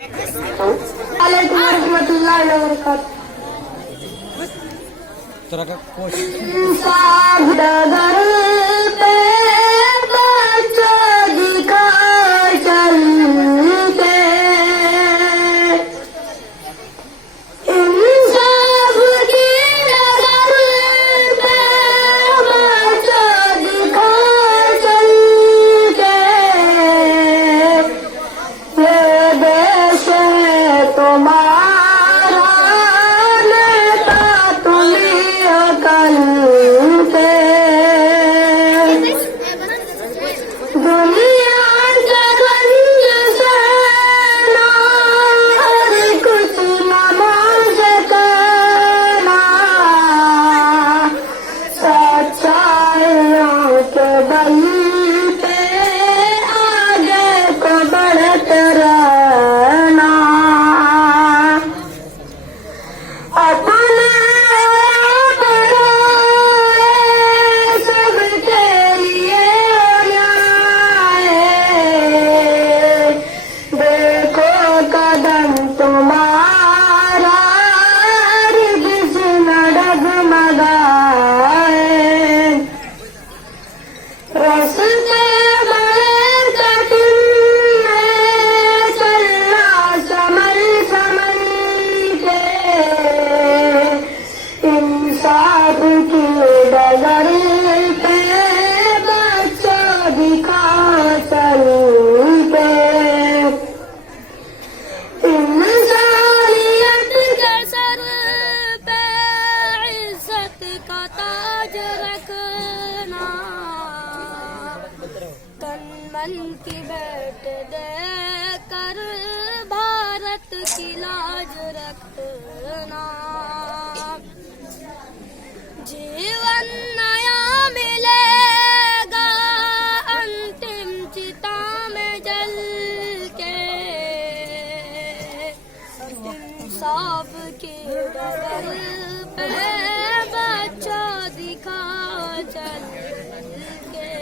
वालेकुम रहमतुल्लाहि व बरकातहू। तरह का कोच इंसाफ डगर पे बच्चा दिखा चलते, इंसाफ की डगर पे बच्चा दिखा चलते, ये देश है तुम्हारा नेता तुम्ही अकल पे, दुनिया जगंज से ना हर कुछ नमाज करना, सच्चाइयों के बल पे आगे को बढ़ते रहना, अपने बड़ाए सबके लिए न्याय, देखो कदम तुम्हारा रिद्स न डगमगाए, रास्ते बड़े कठिन है चलना संभल संभल के, इंसाफ की डगर पे बच्चा दिखा चलते, इंसानियत के सर पे इज्जत का ताज रखना, तन मन की बैठ दे कर भारत की लाज रखना, जीवन नया मिलेगा अंतिम चिता में जल के, इंसाफ की डगर पे बच्चा दिखा चल के।